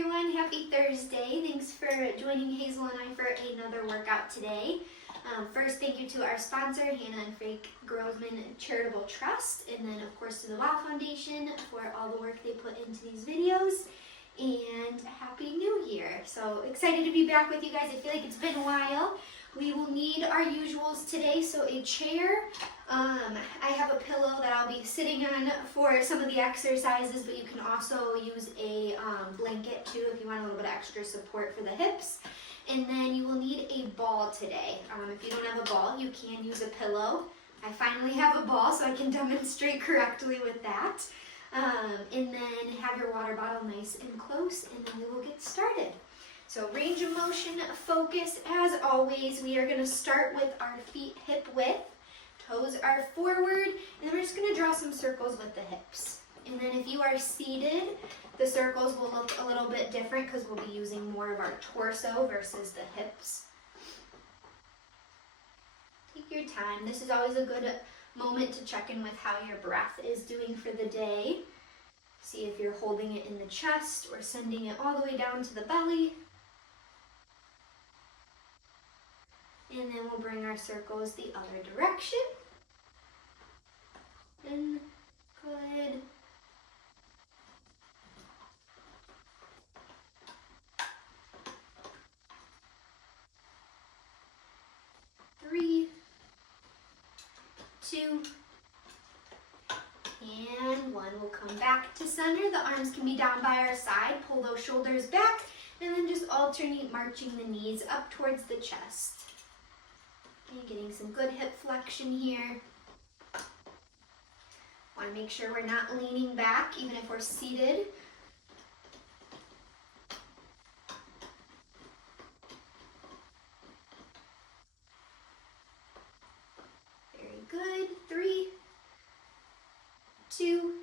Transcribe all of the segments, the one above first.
everyone, happy Thursday. Thanks for joining Hazel and I for another workout today. First, thank you to our sponsor, Hannah and Frank Grossman Charitable Trust, and then of course to the WOW Foundation for all the work they put into these videos. And Happy New Year. So excited to be back with you guys. I feel like it's been a while. We will need our usuals today, so a chair. I have a pillow that I'll be sitting on for some of the exercises, but you can also use a blanket too if you want a little bit of extra support for the hips. And then you will need a ball today. If you don't have a ball, you can use a pillow. I finally have a ball, so I can demonstrate correctly with that. And then have your water bottle nice and close, and then we will get started. So range of motion focus, as always, we are going to start with our feet hip width. Toes are forward, and then we're just going to draw some circles with the hips. And then if you are seated, the circles will look a little bit different because we'll be using more of our torso versus the hips. Take your time. This is always a good moment to check in with how your breath is doing for the day. See if you're holding it in the chest or sending it all the way down to the belly. And then we'll bring our circles the other direction. And good. Three, two, and one. We'll come back to center. The arms can be down by our side. Pull those shoulders back, and then just alternate marching the knees up towards the chest. Okay, getting some good hip flexion here. Want to make sure we're not leaning back, even if we're seated. Very good. 3, 2,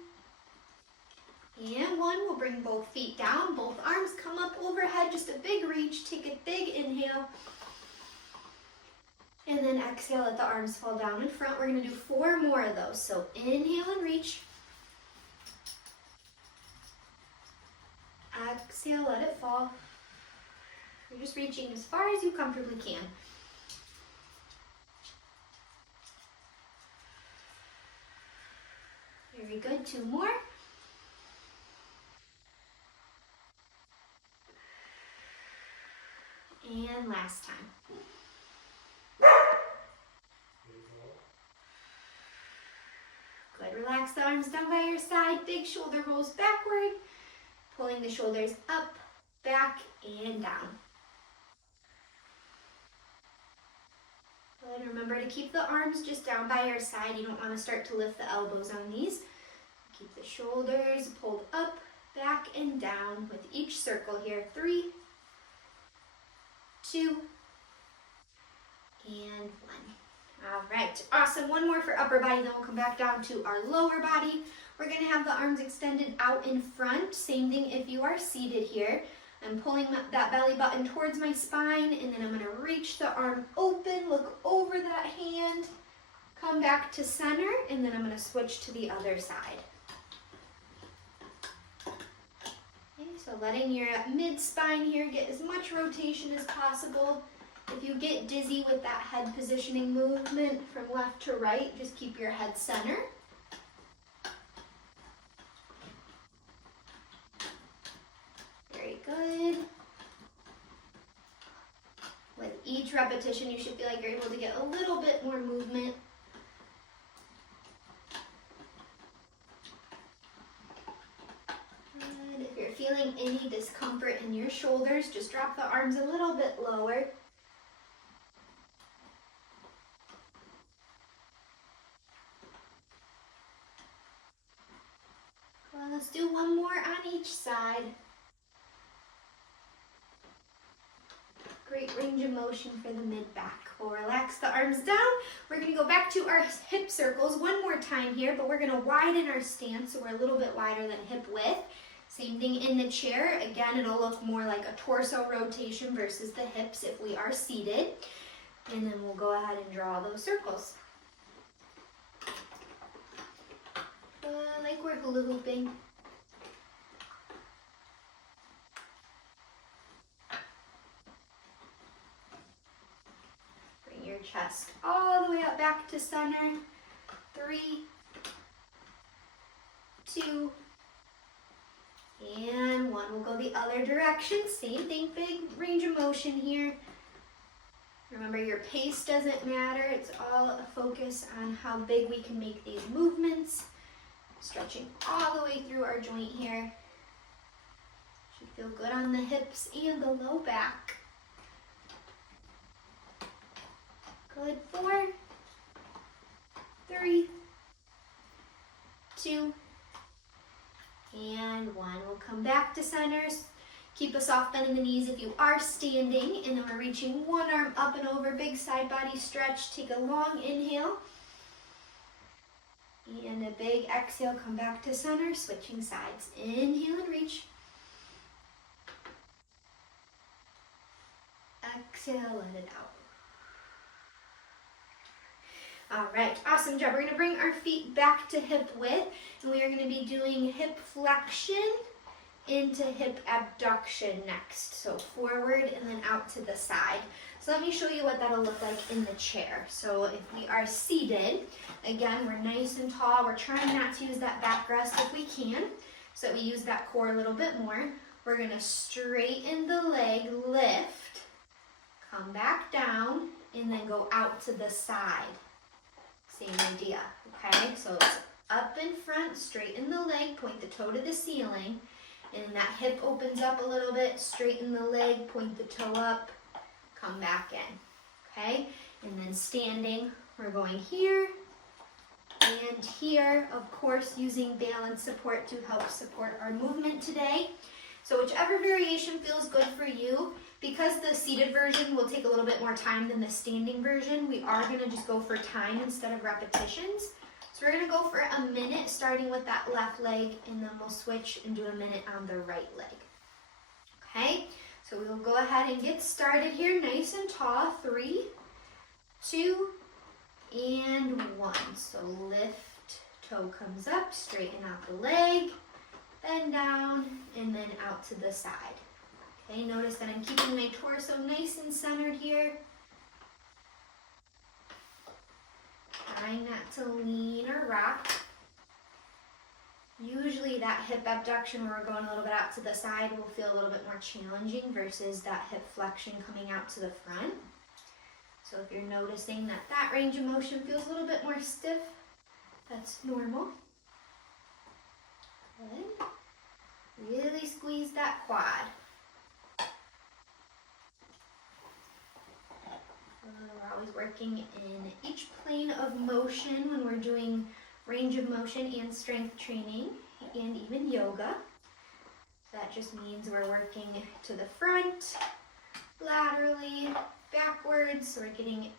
and 1. We'll bring both feet down. Both arms come up overhead. Just a big reach. Take a big inhale. And then exhale, let the arms fall down in front. We're going to do 4 more of those. So inhale and reach. Exhale, let it fall. You're just reaching as far as you comfortably can. Very good. 2 more. And last time. Good. Relax the arms down by your side. Big shoulder rolls backward. Pulling the shoulders up, back, and down. Good. Remember to keep the arms just down by your side. You don't want to start to lift the elbows on these. Keep the shoulders pulled up, back, and down with each circle here. 3, 2, and 1. All right, awesome. 1 more for upper body, then we'll come back down to our lower body. We're going to have the arms extended out in front. Same thing if you are seated here. I'm pulling that belly button towards my spine, and then I'm going to reach the arm open, look over that hand, come back to center, and then I'm going to switch to the other side. Okay, so letting your mid-spine here get as much rotation as possible. If you get dizzy with that head positioning movement from left to right, just keep your head center. Very good. With each repetition, you should feel like you're able to get a little bit more movement. Good. If you're feeling any discomfort in your shoulders, just drop the arms a little bit lower. Let's do 1 more on each side. Great range of motion for the mid-back. We'll relax the arms down. We're going to go back to our hip circles 1 more time here, but we're going to widen our stance so we're a little bit wider than hip width. Same thing in the chair. Again, it'll look more like a torso rotation versus the hips if we are seated. And then we'll go ahead and draw those circles. Like we're hula hooping. chest all the way up back to center. 3, 2, and 1. We'll go the other direction. Same thing, big range of motion here. Remember, your pace doesn't matter. It's all a focus on how big we can make these movements. Stretching all the way through our joint here. Should feel good on the hips and the low back. Good. 4, 3, 2, and 1. We'll come back to center. Keep a soft bend in the knees if you are standing. And then we're reaching one arm up and over. Big side body stretch. Take a long inhale. And a big exhale. Come back to center. Switching sides. Inhale and reach. Exhale, let it out. All right, awesome job. We're going to bring our feet back to hip width, and we are going to be doing hip flexion into hip abduction next. So forward and then out to the side. So let me show you what that'll look like in the chair. So if we are seated, again, we're nice and tall. We're trying not to use that back rest if we can, so that we use that core a little bit more. We're going to straighten the leg, lift, come back down, and then go out to the side. Same idea, okay? So it's up in front, straighten the leg, point the toe to the ceiling, and then that hip opens up a little bit, straighten the leg, point the toe up, come back in, okay? And then standing, we're going here and here, of course, using balance support to help support our movement today. So whichever variation feels good for you. Because the seated version will take a little bit more time than the standing version, we are going to just go for time instead of repetitions. So we're going to go for a minute, starting with that left leg, and then we'll switch and do a minute on the right leg. Okay, so we will go ahead and get started here, nice and tall. 3, 2, and 1. So lift, toe comes up, straighten out the leg, bend down, and then out to the side. Okay, notice that I'm keeping my torso nice and centered here. Trying not to lean or rock. Usually that hip abduction where we're going a little bit out to the side will feel a little bit more challenging versus that hip flexion coming out to the front. So if you're noticing that that range of motion feels a little bit more stiff, that's normal. Good. Really squeeze that quad. We're always working in each plane of motion when we're doing range of motion and strength training and even yoga. That just means we're working to the front, laterally, backwards, so we're getting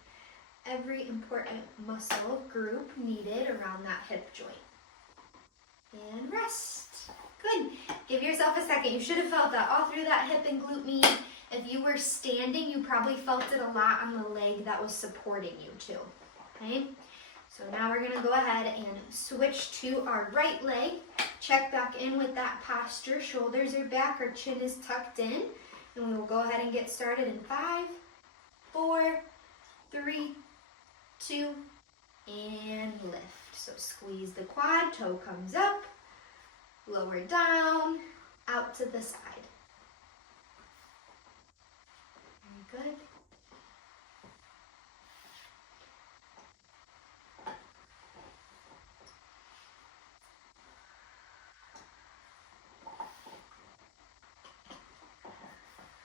every important muscle group needed around that hip joint. And rest. Good. Give yourself a second. You should have felt that all through that hip and glute med. If you were standing, you probably felt it a lot on the leg that was supporting you too, okay? So now we're gonna go ahead and switch to our right leg. Check back in with that posture. Shoulders are back, our chin is tucked in. And we will go ahead and get started in 5, 4, 3, 2, and lift. So squeeze the quad, toe comes up, lower down, out to the side. Very good.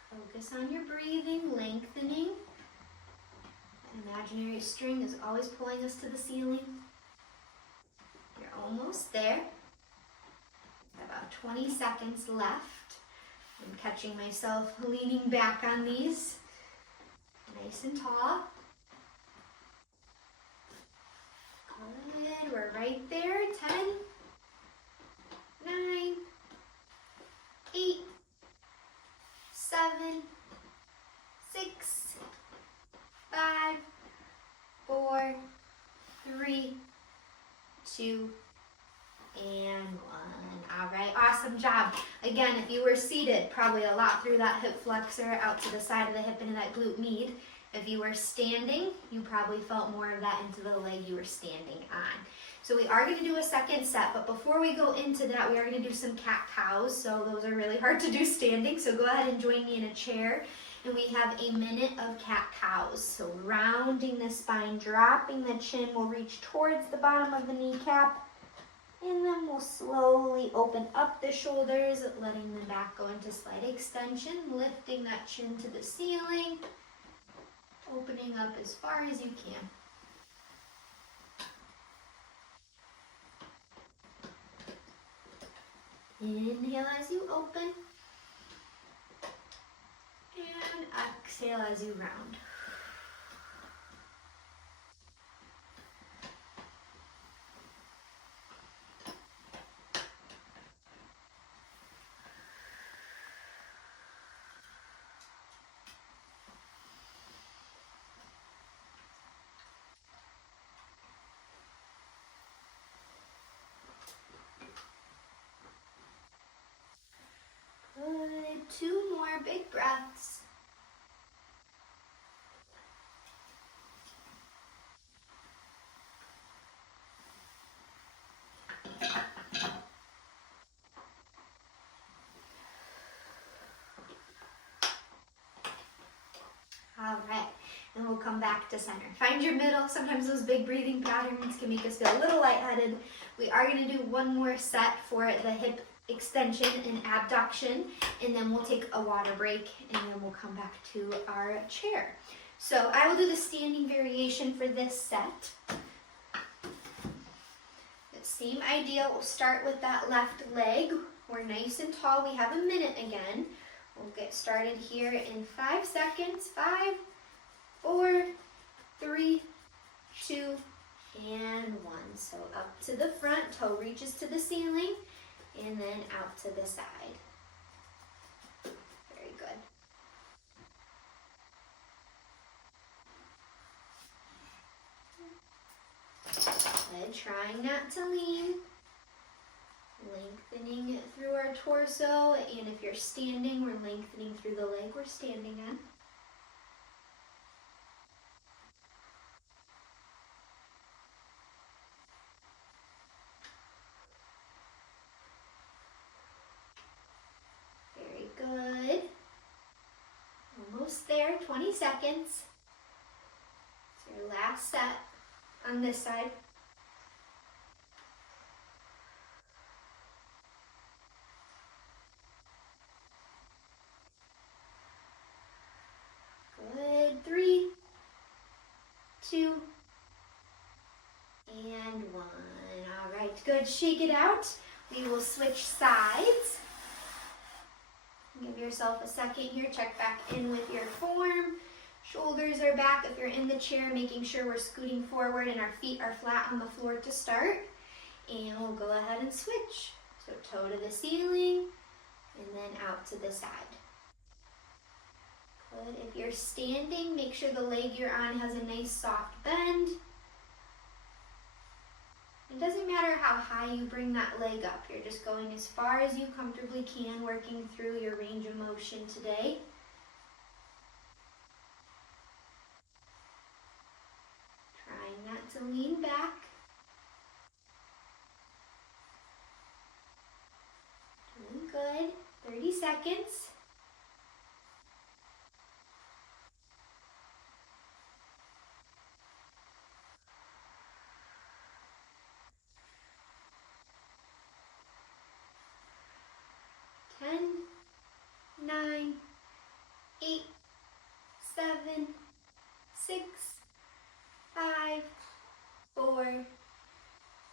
Focus on your breathing, lengthening. Imaginary string is always pulling us to the ceiling. You're almost there. About 20 seconds left. I'm catching myself leaning back on these. Nice and tall. Good, we're right there. 10, 9, 8, 7, 6, 5, 4, 3, 2, and 1. All right, awesome job. Again, if you were seated, probably a lot through that hip flexor, out to the side of the hip into that glute med. If you were standing, you probably felt more of that into the leg you were standing on. So we are going to do a second set, but before we go into that, we are going to do some cat-cows. So those are really hard to do standing, so go ahead and join me in a chair. And we have a minute of cat-cows. So rounding the spine, dropping the chin, we'll reach towards the bottom of the kneecap. And then we'll slowly open up the shoulders, letting the back go into slight extension, lifting that chin to the ceiling, opening up as far as you can. Inhale as you open, and exhale as you round. Good. 2 more big breaths. All right, and we'll come back to center. Find your middle. Sometimes those big breathing patterns can make us feel a little lightheaded. We are going to do one more set for the hip extension and abduction, and then we'll take a water break, and then we'll come back to our chair. So I will do the standing variation for this set. The same idea, we'll start with that left leg. We're nice and tall, we have a minute again. We'll get started here in 5 seconds. 5, 4, 3, 2, and 1. So up to the front, toe reaches to the ceiling, and then out to the side. Very good. Good, trying not to lean. Lengthening through our torso, and if you're standing, we're lengthening through the leg we're standing on. Very good. Almost there, 20 seconds. It's your last set on this side. Good. 3, 2, and 1. All right, good. Shake it out. We will switch sides. Give yourself a second here. Check back in with your form. Shoulders are back if you're in the chair, making sure we're scooting forward and our feet are flat on the floor to start. And we'll go ahead and switch. So toe to the ceiling and then out to the side. Good. If you're standing, make sure the leg you're on has a nice soft bend. It doesn't matter how high you bring that leg up. You're just going as far as you comfortably can, working through your range of motion today. Trying not to lean back. Doing good. 30 seconds. Ten, 9, 8, 7, 6, 5, 4,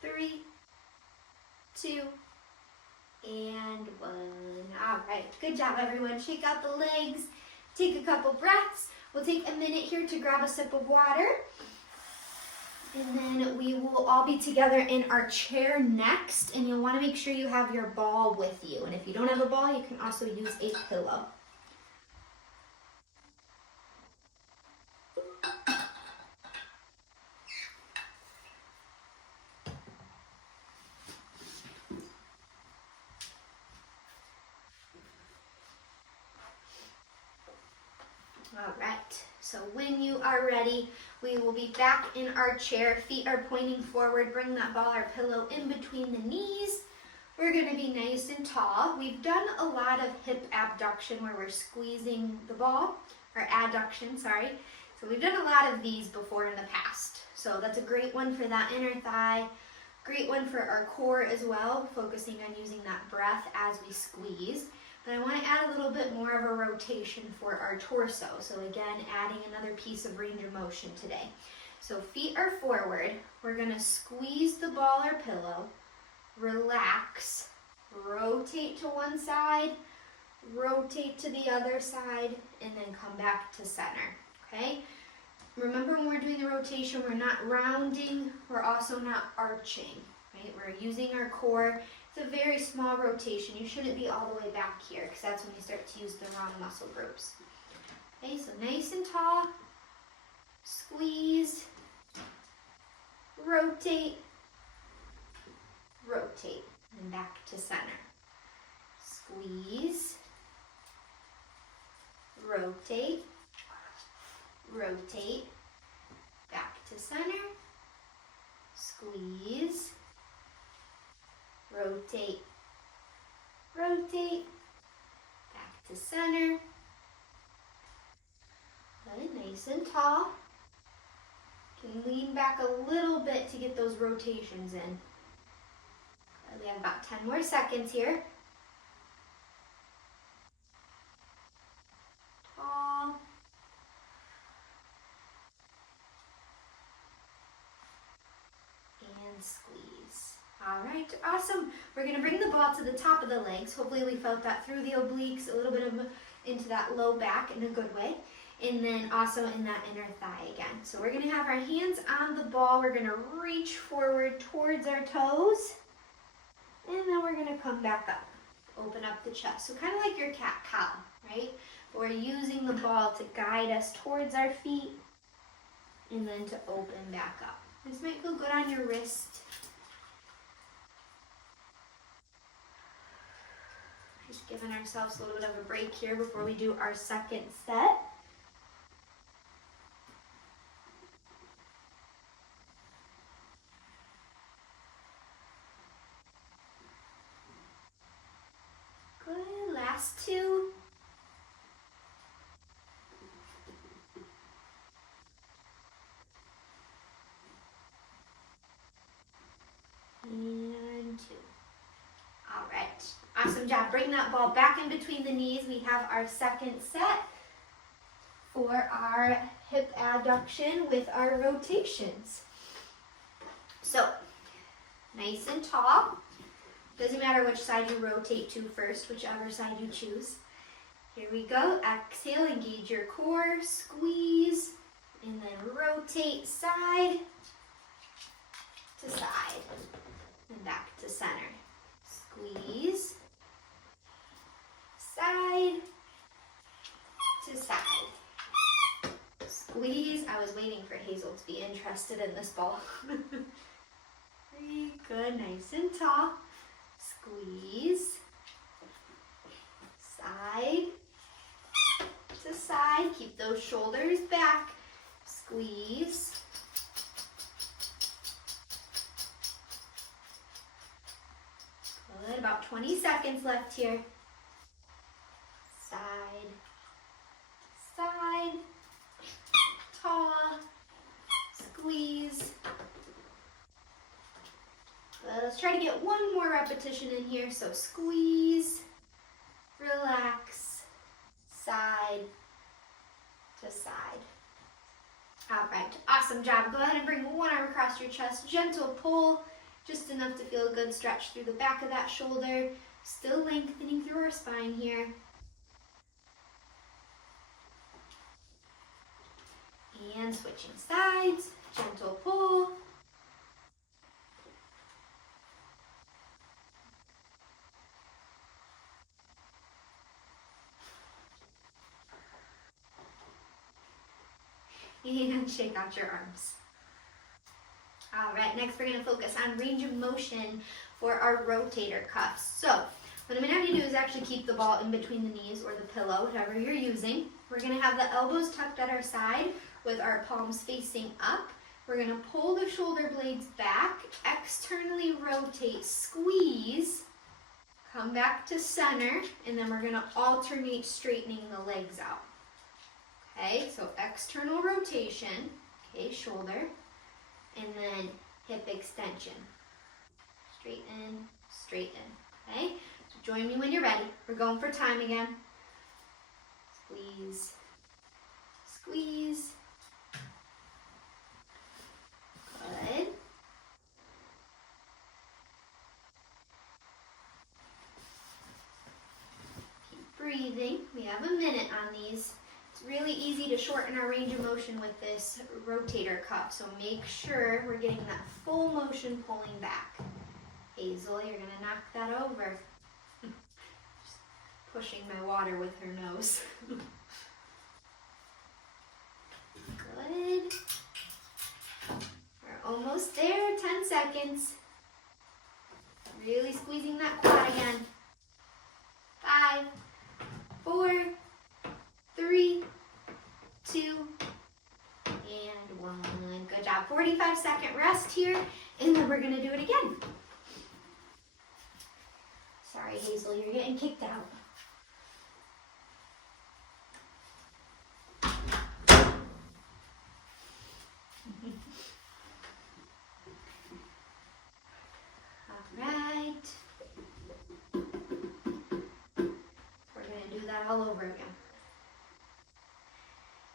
3, 2, and 1. All right, good job everyone. Shake out the legs, take a couple breaths. We'll take a minute here to grab a sip of water. And then we will all be together in our chair next, and you'll want to make sure you have your ball with you. And if you don't have a ball, you can also use a pillow. All right, So when you are ready, we will be back in our chair. Feet are pointing forward. Bring that ball or pillow in between the knees. We're going to be nice and tall. We've done a lot of hip abduction where we're squeezing the ball, or adduction, sorry. So we've done a lot of these before in the past. So that's a great one for that inner thigh. Great one for our core as well, focusing on using that breath as we squeeze. But I want to add a little bit more of a rotation for our torso. So again, adding another piece of range of motion today. So feet are forward. We're going to squeeze the ball or pillow, relax, rotate to one side, rotate to the other side, and then come back to center, okay? Remember, when we're doing the rotation, we're not rounding, we're also not arching, right? We're using our core. It's a very small rotation. You shouldn't be all the way back here because that's when you start to use the wrong muscle groups. Okay, so nice and tall, squeeze, rotate, rotate, and back to center. Squeeze, rotate, rotate, back to center, squeeze, rotate, rotate, back to center. Good, nice and tall. You can lean back a little bit to get those rotations in. We have about 10 more seconds here. Tall. And squeeze. All right, awesome. We're going to bring the ball to the top of the legs. Hopefully we felt that through the obliques, a little bit of into that low back in a good way. And then also in that inner thigh again. So we're going to have our hands on the ball. We're going to reach forward towards our toes. And then we're going to come back up. Open up the chest. So kind of like your cat-cow, right? But we're using the ball to guide us towards our feet and then to open back up. This might feel good on your wrist. Just giving ourselves a little bit of a break here before we do our second set. Good, last two. And two. All right, awesome job. Bring that ball back in between the knees. We have our second set for our hip adduction with our rotations. So, nice and tall. Doesn't matter which side you rotate to first, whichever side you choose. Here we go. Exhale, engage your core, squeeze, and then rotate side to side and back to center. Squeeze, side to side. Squeeze. I was waiting for Hazel to be interested in this ball. Very good, nice and tall. Squeeze, side to side. Keep those shoulders back. Squeeze. Good, about 20 seconds left here. Side, side, tall, squeeze. Let's try to get one more repetition in here. So squeeze, relax, side to side. All right, awesome job. Go ahead and bring one arm across your chest, gentle pull, just enough to feel a good stretch through the back of that shoulder. Still lengthening through our spine here. And switching sides, gentle pull. And shake out your arms. All right, next we're going to focus on range of motion for our rotator cuffs. So What I'm going to have you do is actually keep the ball in between the knees or the pillow, whatever you're using. We're going to have the elbows tucked at our side with our palms facing up. We're going to pull the shoulder blades back, externally rotate, squeeze, come back to center, and then we're going to alternate straightening the legs out. Okay, so external rotation, okay, shoulder, and then hip extension. Straighten, straighten, okay? So join me when you're ready. We're going for time again. Squeeze, squeeze. Good. Keep breathing. We have a minute on these. It's really easy to shorten our range of motion with this rotator cuff, so make sure we're getting that full motion pulling back. Hazel, you're going to knock that over. Just pushing my water with her nose. Good. We're almost there, 10 seconds. Really squeezing that quad again. 5, 4, 3, 2, and 1. Good job. 45-second rest here, and then we're going to do it again. Sorry, Hazel, you're getting kicked out. All right. We're going to do that all over again.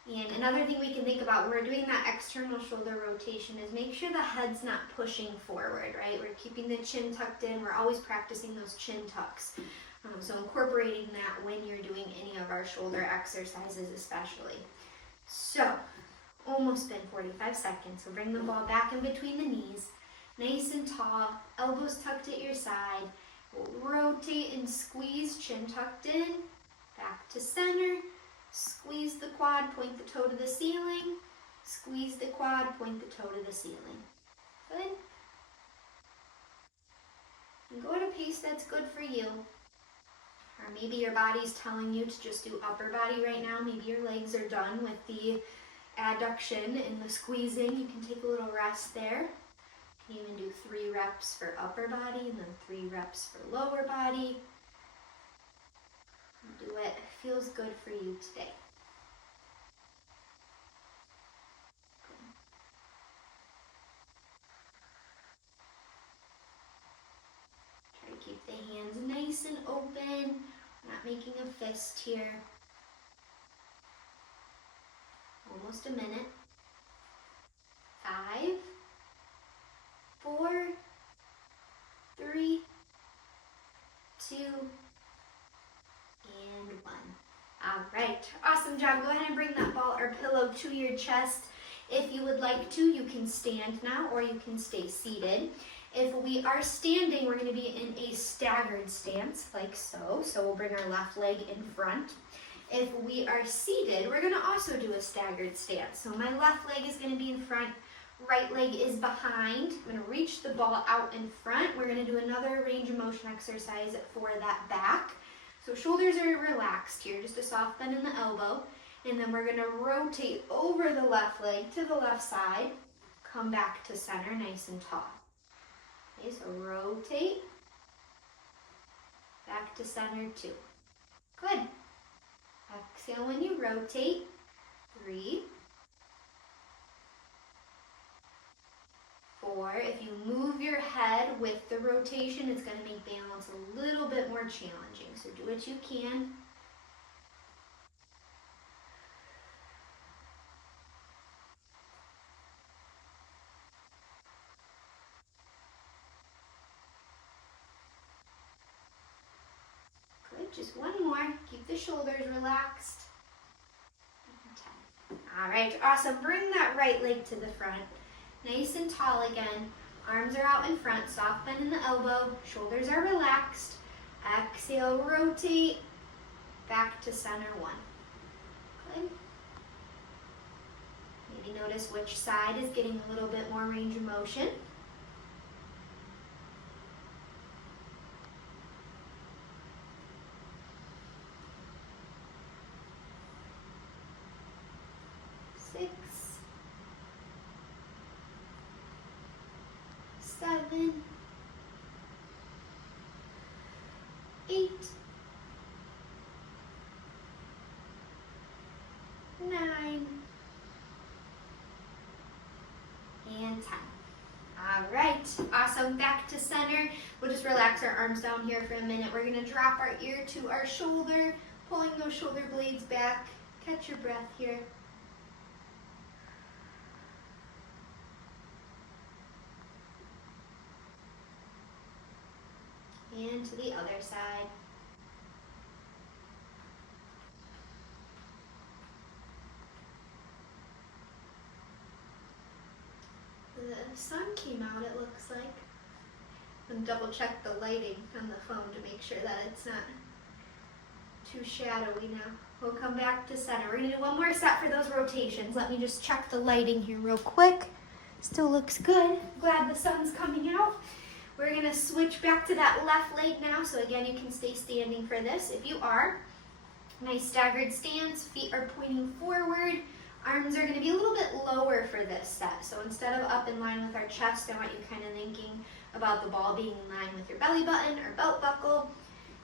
And another thing we can think about when we're doing that external shoulder rotation is make sure the head's not pushing forward, right? We're keeping the chin tucked in. We're always practicing those chin tucks. So incorporating that when you're doing any of our shoulder exercises especially. So, almost been 45 seconds. So bring the ball back in between the knees. Nice and tall, elbows tucked at your side. Rotate and squeeze, chin tucked in. Back to center. Squeeze the quad, point the toe to the ceiling. Squeeze the quad, point the toe to the ceiling. Good. And go at a pace that's good for you. Or maybe your body's telling you to just do upper body right now. Maybe your legs are done with the adduction and the squeezing. You can take a little rest there. You can even do 3 reps for upper body and then 3 reps for lower body. Do what feels good for you today. Try to keep the hands nice and open, not making a fist here. Almost a minute. 5, 4, 3, 2, and 1. All right, awesome job. Go ahead and bring that ball or pillow to your chest. If you would like to, you can stand now or you can stay seated. If we are standing, we're going to be in a staggered stance like so. So we'll bring our left leg in front. If we are seated, we're going to also do a staggered stance. So my left leg is going to be in front, right leg is behind. I'm going to reach the ball out in front. We're going to do another range of motion exercise for that back. So shoulders are relaxed here, just a soft bend in the elbow. And then we're going to rotate over the left leg to the left side. Come back to center, nice and tall. Okay, so rotate. Back to center, 2. Good. Exhale when you rotate. 3. 4. If you move your head with the rotation, it's going to make balance a little bit more challenging. So do what you can. Good. Just one more. Keep the shoulders relaxed. 10. All right. Awesome. Bring that right leg to the front. Nice and tall again. Arms are out in front, soft bend in the elbow, shoulders are relaxed. Exhale, rotate, back to center, 1. Good. Maybe notice which side is getting a little bit more range of motion. 7, 8, 9, and 10. All right, awesome. Back to center. We'll just relax our arms down here for a minute. We're gonna drop our ear to our shoulder, pulling those shoulder blades back. Catch your breath here. And to the other side. The sun came out, it looks like. And double check the lighting on the phone to make sure that it's not too shadowy now. We'll come back to center. We're gonna do one more set for those rotations. Let me just check the lighting here real quick. Still looks good. Glad the sun's coming out. We're gonna switch back to that left leg now. So again, you can stay standing for this if you are. Nice staggered stance, feet are pointing forward. Arms are gonna be a little bit lower for this set. So instead of up in line with our chest, I want you kind of thinking about the ball being in line with your belly button or belt buckle.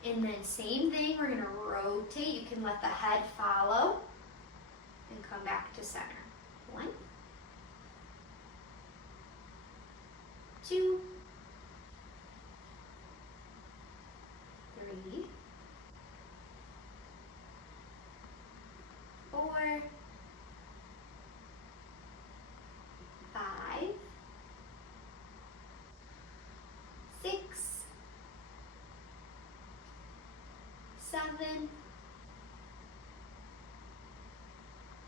And then same thing, we're gonna rotate. You can let the head follow and come back to center. 1, 2, 3, 4, 5, 6, 7,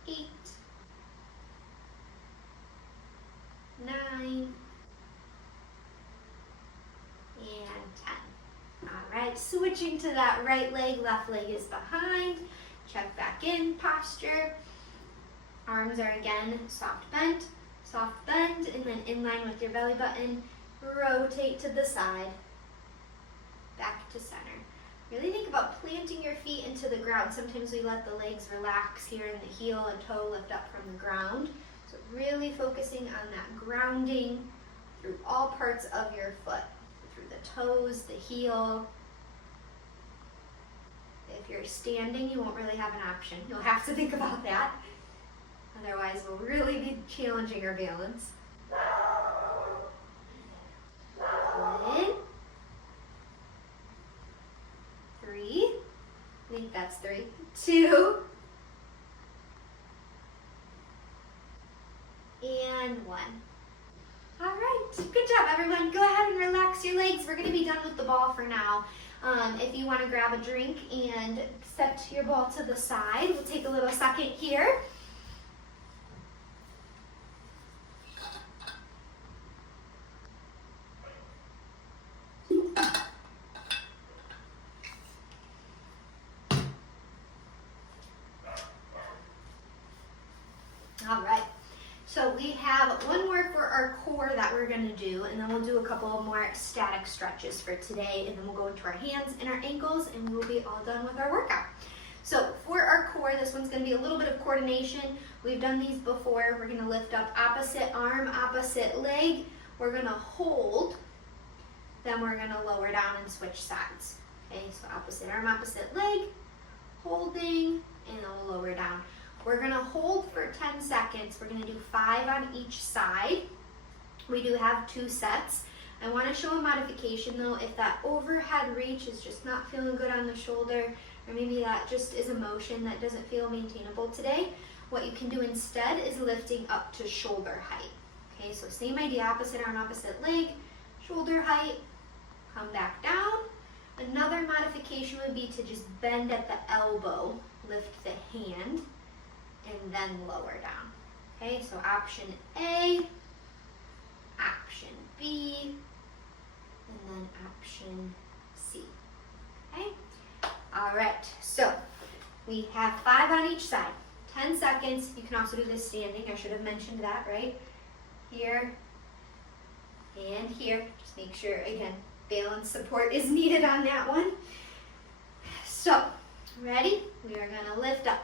8, 9, and 10. All right, switching to that right leg, left leg is behind. Check back in, posture. Arms are again soft bend, and then in line with your belly button. Rotate to the side, back to center. Really think about planting your feet into the ground. Sometimes we let the legs relax here and the heel and toe lift up from the ground. So really focusing on that grounding through all parts of your foot, through the toes, the heel. If you're standing, you won't really have an option. You'll have to think about that. Otherwise, we'll really be challenging our balance. Good. 3, I think that's 3, 2, and 1. All right, good job everyone. Go ahead and relax your legs. We're gonna be done with the ball for now. If you wanna grab a drink and set your ball to the side, we'll take a little second here. All right, so we have one more for our core that we're gonna do, and then we'll do a couple more static stretches for today, and then we'll go into our hands and our ankles, and we'll be all done with our workout. So for our core, this one's gonna be a little bit of coordination. We've done these before. We're gonna lift up opposite arm, opposite leg. We're gonna hold, then we're gonna lower down and switch sides. Okay, so opposite arm, opposite leg, holding, and then we'll lower down. We're gonna hold for 10 seconds. We're gonna do 5 on each side. We do have 2 sets. I wanna show a modification though. If that overhead reach is just not feeling good on the shoulder, or maybe that just is a motion that doesn't feel maintainable today, what you can do instead is lifting up to shoulder height. Okay, so same idea, opposite arm, opposite leg, shoulder height, come back down. Another modification would be to just bend at the elbow, lift the hand, and then lower down. Okay, so option A, option B, and then option C. Okay, all right, so we have 5 on each side, 10 seconds. You can also do this standing. I should have mentioned that, right? Here and here. Just make sure, again, balance support is needed on that one. So, ready? We are gonna lift up.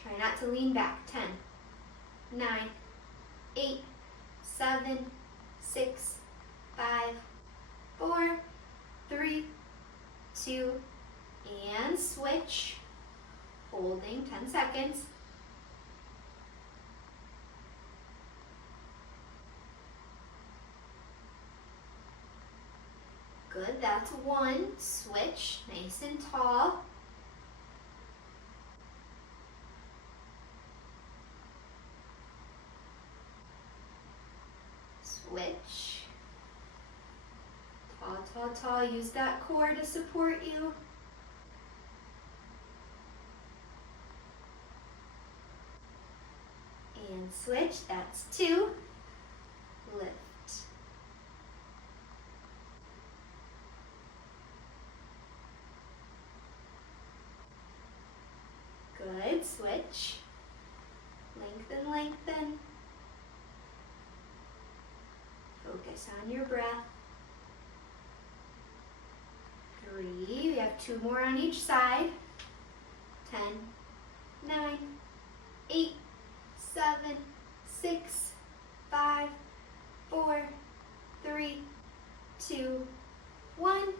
Try not to lean back. 10, 9, 8, 7, 6, 5, 4, 3, 2, and switch. Holding 10 seconds. Good, that's 1. Switch, nice and tall. Switch. Tall, tall, tall. Use that core to support you. And switch, that's 2. Lift. Good, switch. Lengthen, lengthen. Focus on your breath. 3, we have 2 more on each side. 10, 9, 8, 7, 6, 5, 4, 3, 2, 1.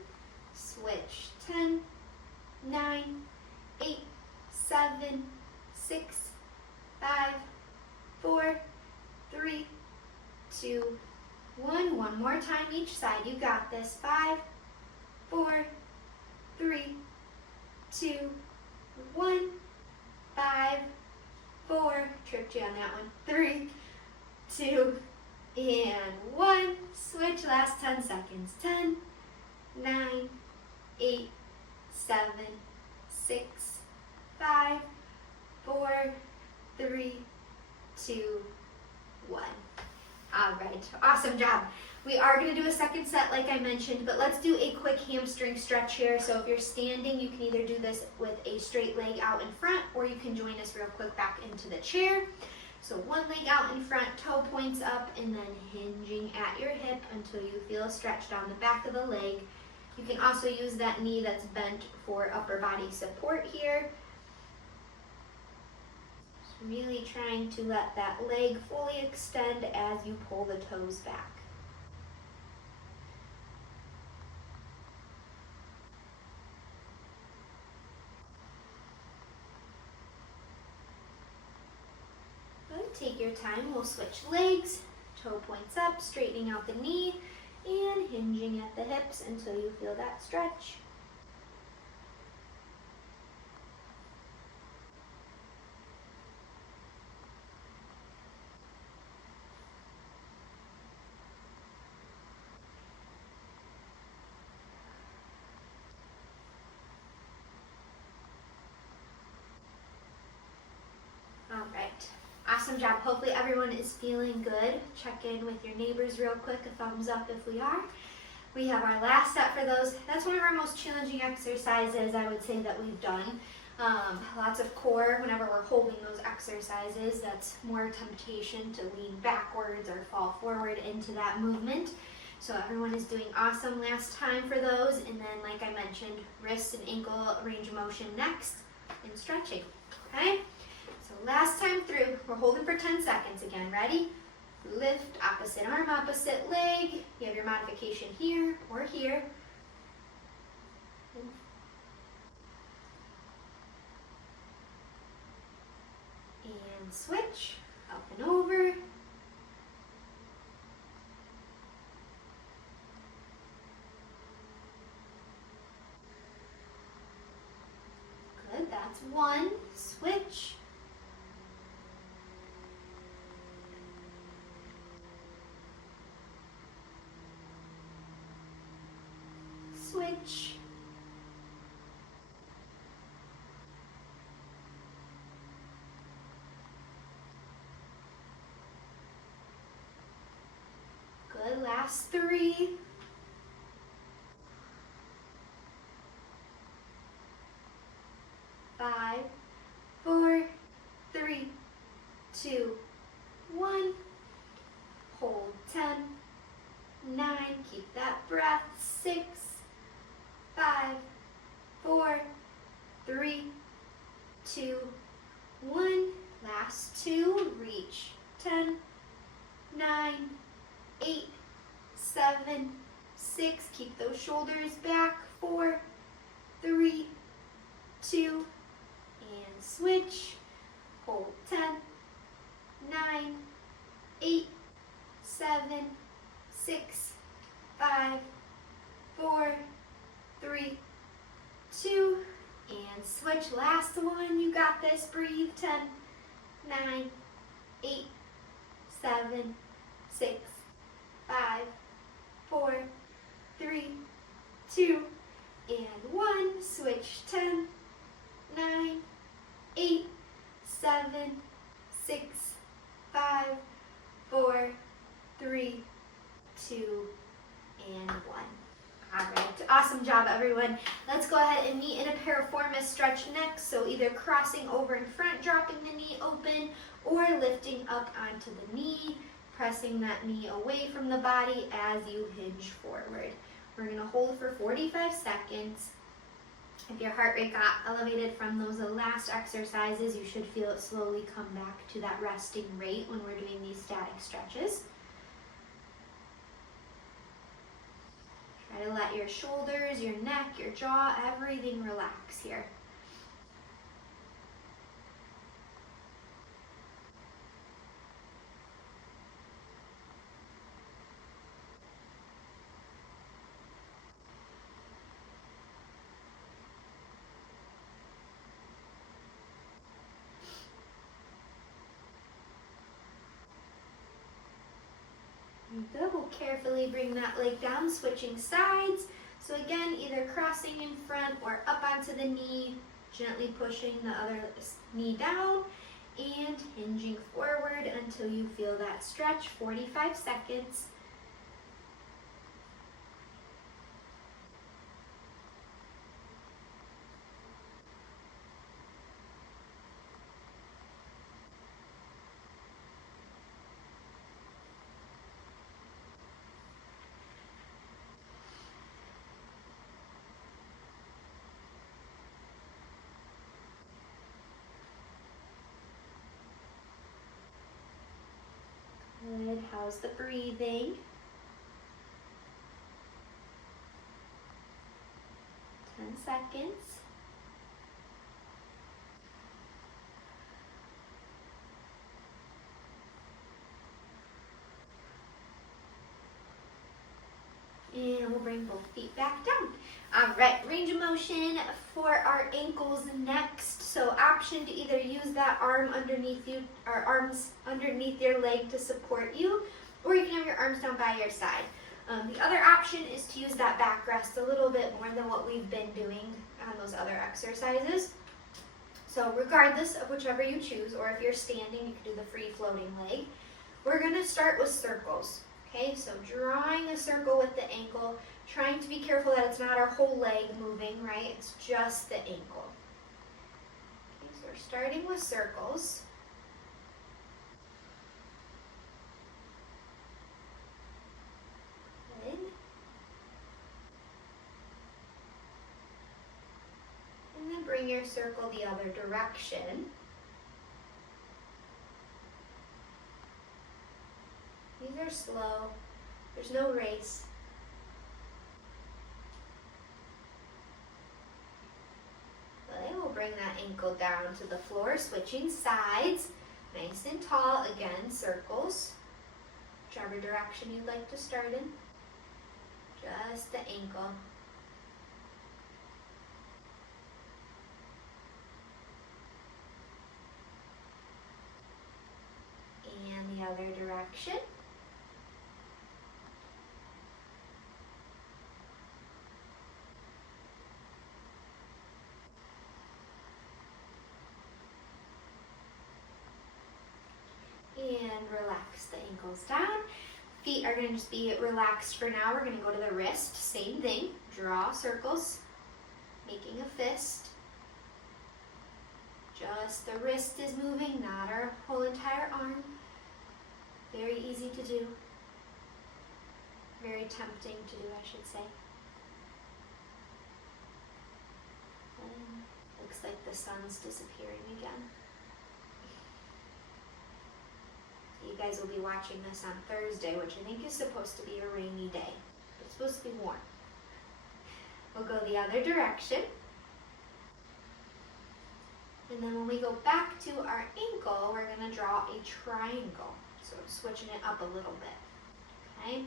Switch. 10, 9, 8, 7, 6, 5, 4, 3, 2, 1. One more time each side. You got this. 5, 4, 3, 2, 1. 5, 4. Tripped you on that one. 3, 2, and 1. Switch. Last 10 seconds. 10, 9, 8, 7, 6, 5, 4, 3, 2, 1. All right, awesome job. We are going to do a second set like I mentioned, but let's do a quick hamstring stretch here. So if you're standing, you can either do this with a straight leg out in front, or you can join us real quick back into the chair. So one leg out in front, toe points up, and then hinging at your hip until you feel stretched on the back of the leg. You can also use that knee that's bent for upper body support here. Really trying to let that leg fully extend as you pull the toes back. Good. Take your time. We'll switch legs. Toe points up, straightening out the knee, and hinging at the hips until you feel that stretch. All right, awesome job. Hopefully everyone is feeling good. Check in with your neighbors real quick, a thumbs up if we are. We have our last set for those. That's one of our most challenging exercises, I would say, that we've done. Lots of core whenever we're holding those exercises. That's more temptation to lean backwards or fall forward into that movement. So everyone is doing awesome last time for those. And then, like I mentioned, wrist and ankle range of motion next, and stretching, okay? So last time through, we're holding for 10 seconds again. Ready? Lift, opposite arm, opposite leg. You have your modification here or here. And switch, up and over. Good, that's 1. Switch. Switch. Good, last 3. Five, 4, 3, 2, 1. Hold 10, 9, keep that breath. 6, 5, 4, 3, 2, 1. Last 2. Reach. 10, 9, 8, 7, 6. Keep those shoulders back. 4, 3, 2, and switch. Hold 10, 9, 8, 7, 6, 5, 4, 3, 2, and switch. Last one, you got this. Breathe. 10, 9, 8, 7, 6, 5, 4, 3, 2, and 1. Switch. 10, 9, 8, 7, 6, 5, 4, 3, 2, and 1. All right, awesome job, everyone. Let's go ahead and meet in a piriformis stretch next. So either crossing over in front, dropping the knee open, or lifting up onto the knee, pressing that knee away from the body as you hinge forward. We're gonna hold for 45 seconds. If your heart rate got elevated from those last exercises, you should feel it slowly come back to that resting rate when we're doing these static stretches. Try to let your shoulders, your neck, your jaw, everything relax here. Good. We'll carefully bring that leg down, switching sides. So again, either crossing in front or up onto the knee, gently pushing the other knee down and hinging forward until you feel that stretch. 45 seconds. Good. How's the breathing? 10 seconds. And we'll bring both feet back down. All right, range of motion for our ankles next. So option to either use that arm underneath you, or arms underneath your leg to support you, or you can have your arms down by your side. The other option is to use that back rest a little bit more than what we've been doing on those other exercises. So regardless of whichever you choose, or if you're standing, you can do the free floating leg. We're gonna start with circles. Okay, so drawing a circle with the ankle, trying to be careful that it's not our whole leg moving, right? It's just the ankle. Okay, so we're starting with circles. Good. And then bring your circle the other direction. These are slow. There's no race. Okay, we'll bring that ankle down to the floor, switching sides. Nice and tall. Again, circles. Whichever direction you'd like to start in. Just the ankle. And the other direction. And relax the ankles down. Feet are going to just be relaxed for now. We're going to go to the wrist. Same thing. Draw circles, making a fist. Just the wrist is moving, not our whole entire arm. Very easy to do. Very tempting to do, I should say. And looks like the sun's disappearing again. You guys will be watching this on Thursday, which I think is supposed to be a rainy day. It's supposed to be warm. We'll go the other direction. And then when we go back to our ankle, we're going to draw a triangle. So switching it up a little bit. Okay?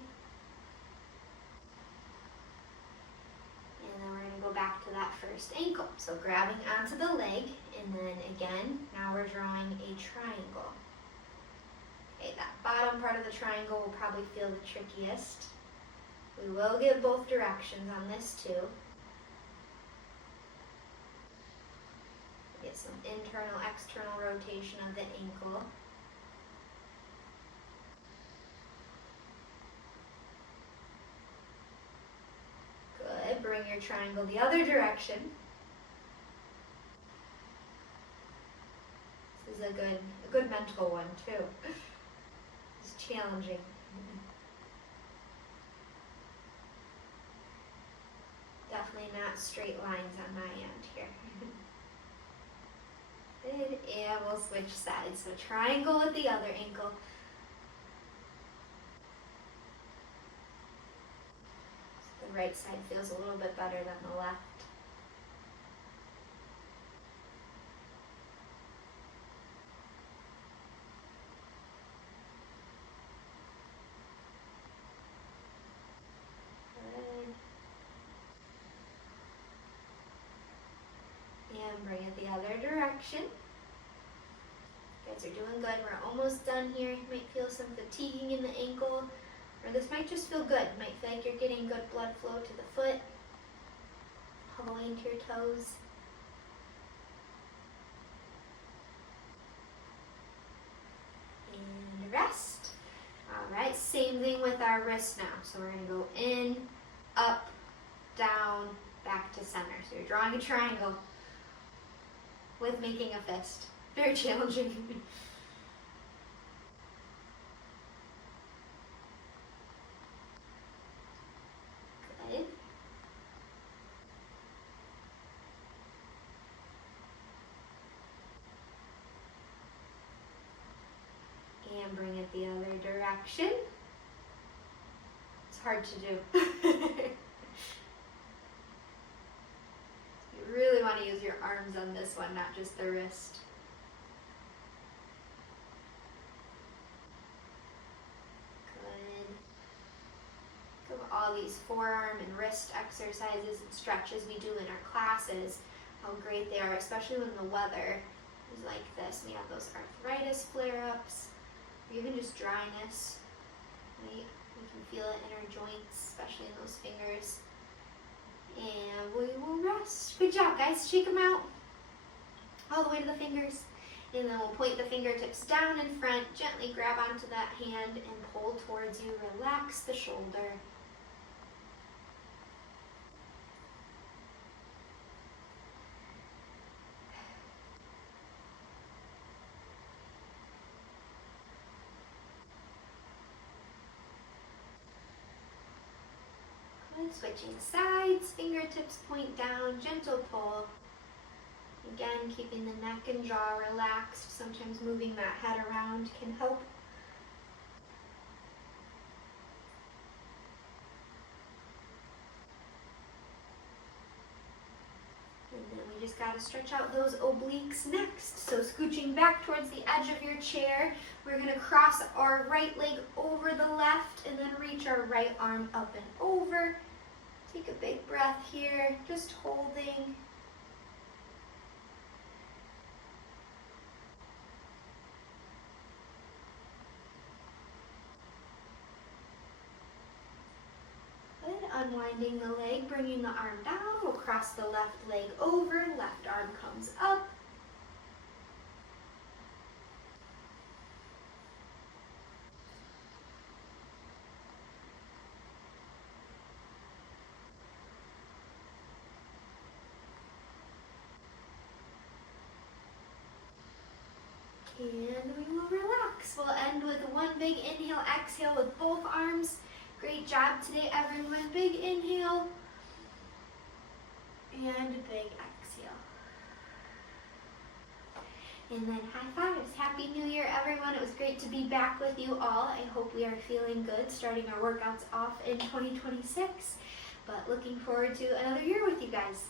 And then we're going to go back to that first ankle. So grabbing onto the leg, and then again, now we're drawing a triangle. Okay, that bottom part of the triangle will probably feel the trickiest. We will get both directions on this too. Get some internal, external rotation of the ankle. Good. Bring your triangle the other direction. This is a good mental one too. It's challenging. Definitely not straight lines on my end here. Good, and we'll switch sides. So triangle with the other ankle. So the right side feels a little bit better than the left. And bring it the other direction. You guys are doing good. We're almost done here. You might feel some fatiguing in the ankle, or this might just feel good. You might feel like you're getting good blood flow to the foot, all the way into your toes. And rest. All right, same thing with our wrist now. So we're going to go in, up, down, back to center. So you're drawing a triangle with making a fist. Very challenging. Good. And bring it the other direction. It's hard to do. You really want to use your arms on this one, not just the wrist. Good. Of all these forearm and wrist exercises and stretches we do in our classes, how great they are, especially when the weather is like this. We have those arthritis flare-ups, or even just dryness. Right? We can feel it in our joints, especially in those fingers. And we will rest. Good job, guys. Shake them out all the way to the fingers. And then we'll point the fingertips down in front, gently grab onto that hand and pull towards you. Relax the shoulder. Switching sides, fingertips point down, gentle pull. Again, keeping the neck and jaw relaxed. Sometimes moving that head around can help. And then we just got to stretch out those obliques next. So scooching back towards the edge of your chair, we're going to cross our right leg over the left and then reach our right arm up and over. Take a big breath here, just holding. Good. Unwinding the leg, bringing the arm down. We'll cross the left leg over, left arm comes up. And we will relax. We'll end with one big inhale, exhale with both arms. Great job today, everyone. Big inhale and big exhale. And then high fives. Happy New Year, everyone. It was great to be back with you all. I hope we are feeling good starting our workouts off in 2026. But looking forward to another year with you guys.